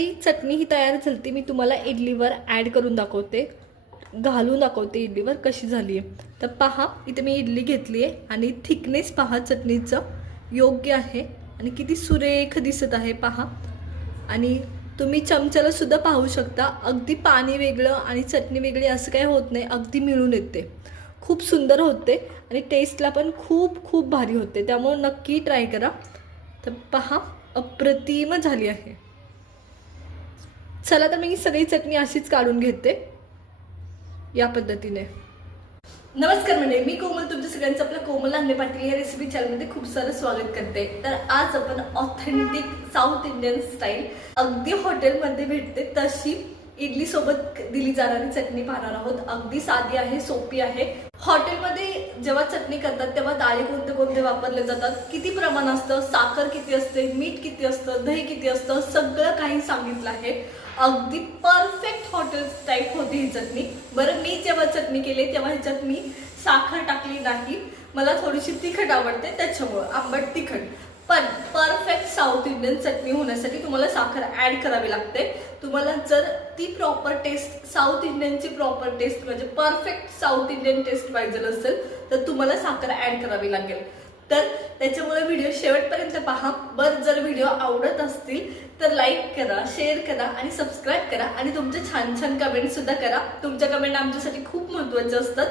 ही चटणी ही तयार झाली मी तुम्हाला इडलीवर ॲड करून दाखवते. घालून दाखवते इडलीवर कशी झाली आहे. तर पहा इथे मी इडली घेतली आहे आणि थिकनेस पहा चटणीचं. योग्य आहे. आणि किती सुरेख दिसत आहे पहा. आणि तुम्ही चमच्याला सुद्धा पाहू शकता. अगदी पाणी वेगळं आणि चटणी वेगळी असं काही होत नाही. अगदी मिळून येते. खूप सुंदर होते आणि टेस्टला पण खूप खूप भारी होते. त्यामुळे नक्की ट्राय करा. तर पहा अप्रतिम झाली आहे. चला तर मी सगळी चटणी अशीच काढून घेते. या पद्धतीने. नमस्कार म्हणजे मी कोमल तुमच्या सगळ्यांचं आपलं कोमल लांडे पाटील या रेसिपी चॅनलमध्ये खूप सारं स्वागत करते. तर आज आपण ऑथेंटिक साऊथ इंडियन स्टाईल अगदी हॉटेलमध्ये भेटते तशी इडली सोबत दिली जाणारी चटणी पाहणार आहोत. अगदी साधी आहे सोपी आहे. हॉटेलमध्ये जेव्हा चटणी करतात तेव्हा डाळी कोणते कोणते वापरले जातात? किती प्रमाण असतं? साखर किती असते? मीठ किती असतं? दही किती असतं? सगळं काही सांगितलं आहे. अगदी परफेक्ट हॉटेल टाईप होती ही चटणी. बरं मी जेव्हा चटणी केली तेव्हा ह्याच्यात मी साखर टाकली नाही. मला थोडीशी तिखट आवडते त्याच्यामुळं आंबट तिखट. पण परफेक्ट साऊथ इंडियन चटणी होण्यासाठी तुम्हाला साखर ॲड करावी लागते. तुम्हाला जर ती प्रॉपर टेस्ट साऊथ इंडियनची प्रॉपर टेस्ट म्हणजे परफेक्ट साऊथ इंडियन टेस्ट पाहिजे असेल तर तुम्हाला साखर ॲड करावी लागेल. तर त्याच्यामुळे व्हिडिओ शेवटपर्यंत पहा. बरं जर व्हिडिओ आवडत असतील तर लाईक करा शेअर करा आणि सबस्क्राईब करा. आणि तुमचे छान छान कमेंट सुद्धा करा. तुमच्या कमेंट आमच्यासाठी खूप महत्त्वाच्या असतात.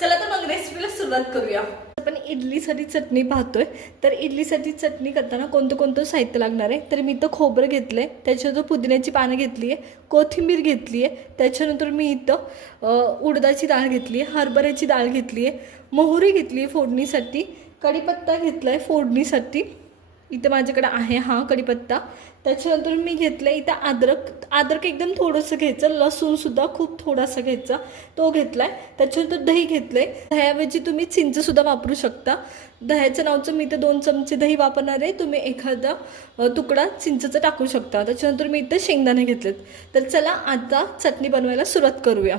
चला तर मग रेसिपीला सुरुवात करूया. आपण इडलीसाठी चटणी पाहतोय. तर इडलीसाठी चटणी करताना कोणतं कोणतं साहित्य लागणार आहे? तर मी इथं खोबरं घेतलंय. त्याच्यानंतर पुदिन्याची पानं घेतली आहे कोथिंबीर घेतली आहे त्याच्यानंतर मी इथं उडदाची डाळ घेतली आहे हरभऱ्याची डाळ घेतली आहे मोहरी घेतली आहे फोडणीसाठी. कढीपत्ता घेतला आहे फोडणीसाठी. इथं माझ्याकडे आहे हा कढीपत्ता. त्याच्यानंतर मी घेतलं इथं अद्रक. अद्रक एकदम थोडंसं घ्यायचं. लसूणसुद्धा खूप थोडासा घ्यायचा. तो घेतला आहे त्याच्यानंतर दही घेतलं आहे दह्याऐवजी तुम्ही चिंचसुद्धा वापरू शकता. दह्याचं नावचं मी इथं दोन चमचे दही वापरणार आहे. तुम्ही एखादा तुकडा चिंचचा टाकू शकता. त्याच्यानंतर मी इथं शेंगदाणे घेतलेत. तर चला आता चटणी बनवायला सुरुवात करूया.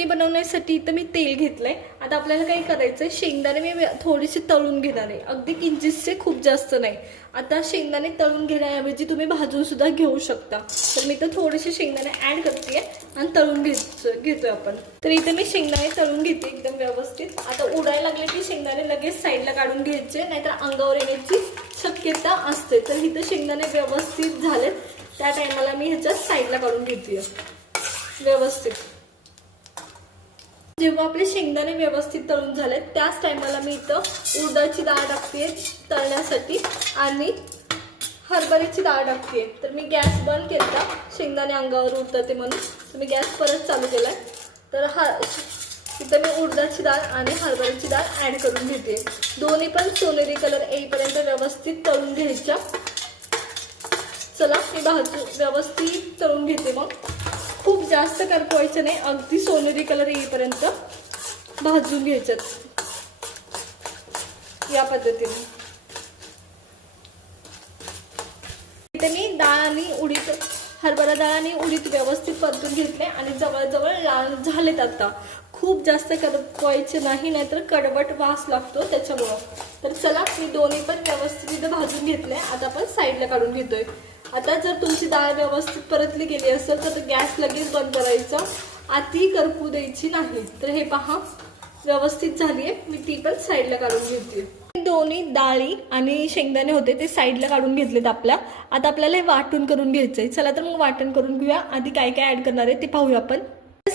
चटणी बनवण्यासाठी इथं मी तेल घेतलं आहे आता आपल्याला काय करायचं आहे शेंगदाणे मी थोडेसे तळून घेणार आहे. अगदी किंचितसे खूप जास्त नाही. आता शेंगदाणे तळून घेण्याऐवजी तुम्ही भाजूनसुद्धा घेऊ शकता. तर मी इथं थोडेसे शेंगदाणे ॲड करते आणि तळून घेतो घेतोय आपण. तर इथं मी शेंगदाणे तळून घेते एकदम व्यवस्थित. आता उडायला लागले की शेंगदाणे लगेच साईडला काढून घ्यायचे नाहीतर अंगावर येण्याची शक्यता असते. तर इथं शेंगदाणे व्यवस्थित झालेत. त्या टायमाला मी ह्याच्यात साईडला काढून घेते व्यवस्थित. जेव्हा आपले शेंगदाणे व्यवस्थित तळून झाले त्याच टायमाला मी इथं उडदाची डाळ टाकते तळण्यासाठी आणि हरभऱ्याची डाळ टाकते तर मी गॅस बंद केला शेंगदाणे अंगावर उडतात म्हणून. तर मी गॅस परत चालू केलाय. तर हा इथं मी उडदाची डाळ आणि हरभऱ्याची डाळ ॲड करून घेते. दोन्ही पण सोनेरी कलर येईपर्यंत व्यवस्थित तळून घ्यायच्या. चला मी भाजू व्यवस्थित तळून घेते मग. खूप जास्त करपवायचं नाही. अगदी सोनेरी कलर येईपर्यंत भाजून घ्यायच्यात या पद्धतीने. इथे मी डाळ आणि उडीद हरभरा डाळ आणि उडीद व्यवस्थित परतून घेतले आणि जवळजवळ लाल झालेत आता. खूप जास्त करपवायचे नाही नाहीतर कडवट वास लागतो त्याच्यामुळं. तर चला मी दोन्ही पण व्यवस्थित इथं भाजून घेतले आता आपण साईडला काढून घेतोय. आता जर तुमची डाळ व्यवस्थित परतली गेली असेल तर गॅस लगेच बंद करायचा. आती करपू द्यायची नाही. तर हे पहा व्यवस्थित झाली आहे मी ती पण साईडला काढून घेतली दोन्ही डाळी आणि शेंगदाणे होते ते साईडला काढून घेतलेत आपल्या. आता आपल्याला हे वाटून करून घ्यायचं आहे चला तर मग वाटण करून घेऊया. आधी काय काय ऍड करणार आहे ते पाहूया आपण.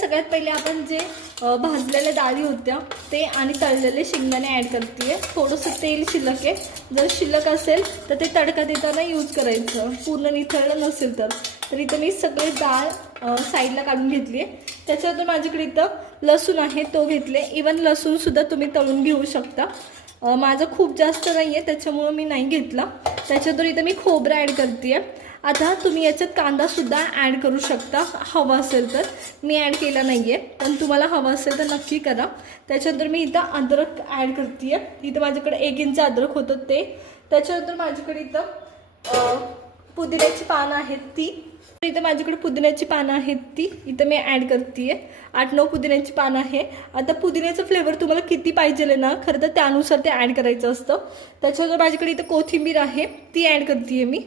सगळ्यात पहिले आपण जे भाजलेल्या डाळी होत्या ते आणि तळलेले शेंगदाणे ॲड करते थोडंसं तेल शिल्लक आहे. जर शिल्लक असेल तर ते तडका देताना यूज करायचं. पूर्ण निथळलं नसेल तर. तर इथं मी सगळे डाळ साईडला काढून घेतली आहे त्याच्यानंतर माझ्याकडे इथं लसूण आहे तो घेतले. इवन लसूणसुद्धा तुम्ही तळून घेऊ शकता. माझं खूप जास्त नाही आहे त्याच्यामुळं मी नाही घेतला. त्याच्यातून इथं मी खोबरं ॲड करते आता तुम्ही याच्यात कांदासुद्धा ॲड करू शकता. हवा असेल तर. मी ॲड केला नाही आहे पण तुम्हाला हवं असेल तर नक्की करा. त्याच्यानंतर मी इथं अद्रक ॲड करते इथं माझ्याकडे एक इंच अद्रक होतं ते. त्याच्यानंतर माझ्याकडे इथं पुदिन्याची पानं आहेत ती. इथं माझ्याकडे पुदिन्याची पानं आहेत ती. इथं मी ॲड करते आठ नऊ पुदिन्याची पानं आहे. आता पुदिन्याचं फ्लेवर तुम्हाला किती पाहिजे ना खरं तर त्यानुसार ते ॲड करायचं असतं. त्याच्यानंतर माझ्याकडे इथं कोथिंबीर आहे. ती ॲड करते मी.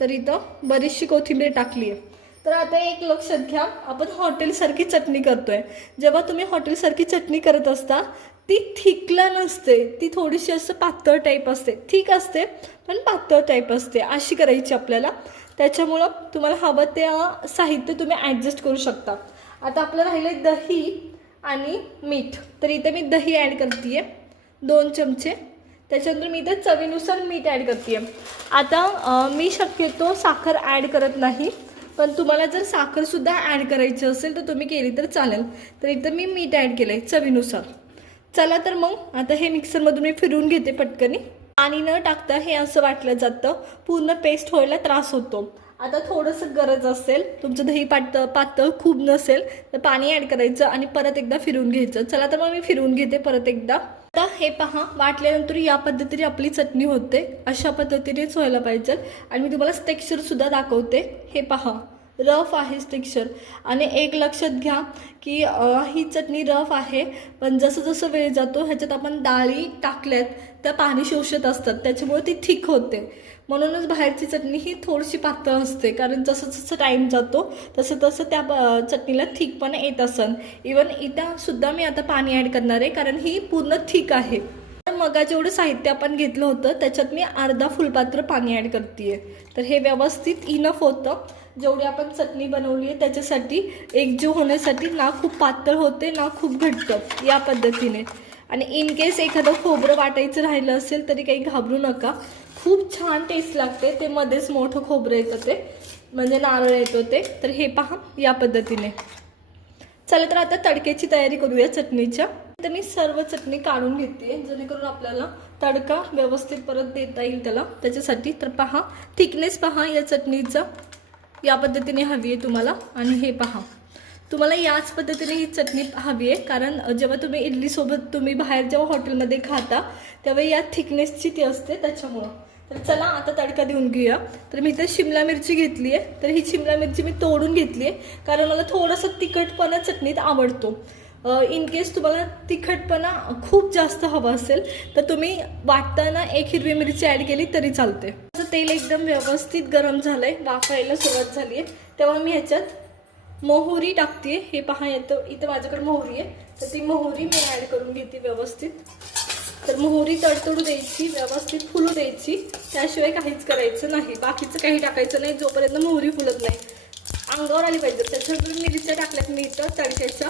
तर इथं बरीचशी कोथिंबीर टाकली आहे तर आता एक लक्षात घ्या. आपण हॉटेलसारखी चटणी करतोय. जेव्हा तुम्ही हॉटेलसारखी चटणी करत असता ती थिकला नसते. ती थोडीशी असं पातळ टाईप असते. ठीक असते पण पातळ टाईप असते. अशी करायची आपल्याला. त्याच्यामुळं तुम्हाला हवं ते साहित्य तुम्ही ॲडजस्ट करू शकता. आता आपलं राहिलं दही आणि मीठ. तर इथे मी दही ॲड करते दोन चमचे. त्याच्यानंतर मी इथे चवीनुसार मीठ ॲड करते आता मी शक्यतो साखर ॲड करत नाही. पण तुम्हाला जर साखरसुद्धा ॲड करायची असेल तर तुम्ही केली तर चालेल. तर इथं मी मीठ ॲड केलं आहे चवीनुसार. चला तर मग आता हे मिक्सरमधून मी फिरवून घेते पटकनी. पाणी न टाकता हे असं वाटलं जातं. पूर्ण पेस्ट व्हायला त्रास होतो. आता थोडंसं गरज असेल तुमचं दही पातळ पातळ खूप नसेल तर पाणी ॲड करायचं आणि परत एकदा फिरवून घ्यायचं. चला तर मग मी फिरवून घेते परत एकदा. आता हे पहा वाटल्यानंतर या पद्धतीने आपली चटणी होते. अशा पद्धतीनेच व्हायला पाहिजे. आणि मी तुम्हाला टेक्स्चरसुद्धा दाखवते. हे पहा. रफ आहे टेक्स्चर आणि एक लक्षात घ्या की ही चटणी रफ आहे पण जसं जसं वेळ जातो ह्याच्यात आपण डाळी टाकल्यात त्या पाणी शोषत असतात त्याच्यामुळे ती थिक होते. म्हणूनच बाहेरची चटणी ही थोडीशी पातळ असते कारण जसं जसं टाईम जातो तसं तसं त्या ब- चटणीला थिकपणा येत असन. इवन इथं सुद्धा मी आता पाणी ॲड करणार आहे कारण ही पूर्ण थिक आहे. तर मगा जेवढं साहित्य आपण घेतलं होतं त्याच्यात मी अर्धा फुलपात्र पाणी ॲड करते तर हे व्यवस्थित इनफ होतं. जेवढी आपण चटणी बनवली आहे त्याच्यासाठी एकजीव होण्यासाठी ना खूप पातळ होते ना खूप घट्ट या पद्धतीने. आणि इन केस एखादं खोबरं वाटायचं राहिलं असेल तरी काही घाबरू नका. खूप छान टेस्ट लागते ते मध्येच मोठं खोबरं येतं ते. म्हणजे नारळ येतो ते. तर हे पहा या पद्धतीने. चला तर आता तडक्याची तयारी करूया चटणीच्या. तर मी सर्व चटणी काढून घेते जेणेकरून आपल्याला तडका व्यवस्थित परत देता येईल त्याला. त्याच्यासाठी तर पहा थिकनेस पहा या चटणीचा. या पद्धतीने हवी आहे तुम्हाला. आणि हे पहा. तुम्हाला याच पद्धतीने ही चटणी हवी आहे कारण जेव्हा तुम्ही इडलीसोबत तुम्ही बाहेर जेव्हा हॉटेलमध्ये खाता तेव्हा या थिकनेसची ती असते त्याच्यामुळं. तर चला आता तडका देऊन घेऊया. तर मी इथे शिमला मिरची घेतली आहे. तर ही शिमला मिरची मी तोडून घेतली आहे कारण मला थोडंसं तिखटपणा चटणीत आवडतो. इन केस तुम्हाला तिखटपणा खूप जास्त हवा असेल तर तुम्ही वाटताना एक हिरवी मिरची ॲड केली तरी चालते असं तेल एकदम व्यवस्थित गरम झालं आहे वाफायला सुरुवात झाली आहे. तेव्हा मी ह्याच्यात मोहरी टाकते हे पहा येतं इथं माझ्याकडे मोहरी आहे. तर ती मोहरी मी ॲड करून घेते व्यवस्थित. तर मोहरी तडतडू द्यायची व्यवस्थित फुलू द्यायची. त्याशिवाय काहीच करायचं नाही. बाकीचं काही टाकायचं नाही जोपर्यंत मोहरी फुलत नाही. अंगावर आली पाहिजे. त्याच्यावर मिरच्या टाकल्यात मी इथं तडक्याच्या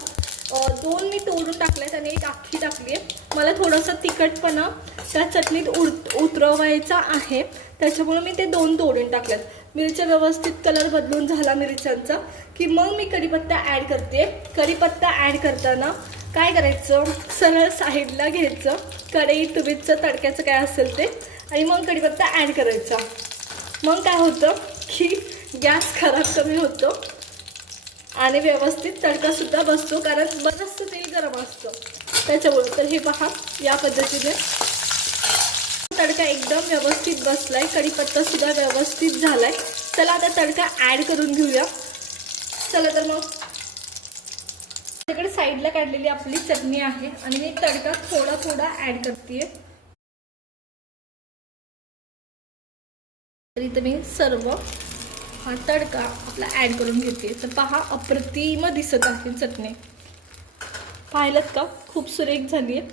दोन मी तोडून टाकल्यात आणि एक अख्खी टाकली आहे मला थोडंसं तिखटपणा त्या चटणीत उर उतरवायचा आहे. त्याच्यामुळे मी ते दोन तोडून टाकल्यात मिरच्या व्यवस्थित कलर बदलून झाला मिरच्यांचा. की मग मी कढीपत्ता ॲड करते. कढीपत्ता ॲड करताना काय करायचं? सरळ साईडला घ्यायचं. कढई तुरीचं तडक्याचं काय असेल ते. आणि मग कढीपत्ता ॲड करायचा. मग काय होतं? की गॅस खराब कमी होतो. आणि व्यवस्थित तडकासुद्धा बसतो कारण बरंचसं तेल गरम असतं. त्याच्यामुळं तर हे पहा या पद्धतीने. तडका एकदम व्यवस्थित बसलाय कढीपत्ता सुद्धा व्यवस्थित झालाय. चला आता तडका ॲड करून घेऊया. चला तर मग. त्याकडे साईडला काढलेली आपली चटणी आहे आणि मी तडका थोडा थोडा ॲड करते तर मी सर्व हा तडका आपला ॲड करून घेते. तर पहा अप्रतिम दिसत आहे चटणी. पाहिलं का? खूप सुरेख झाली आहे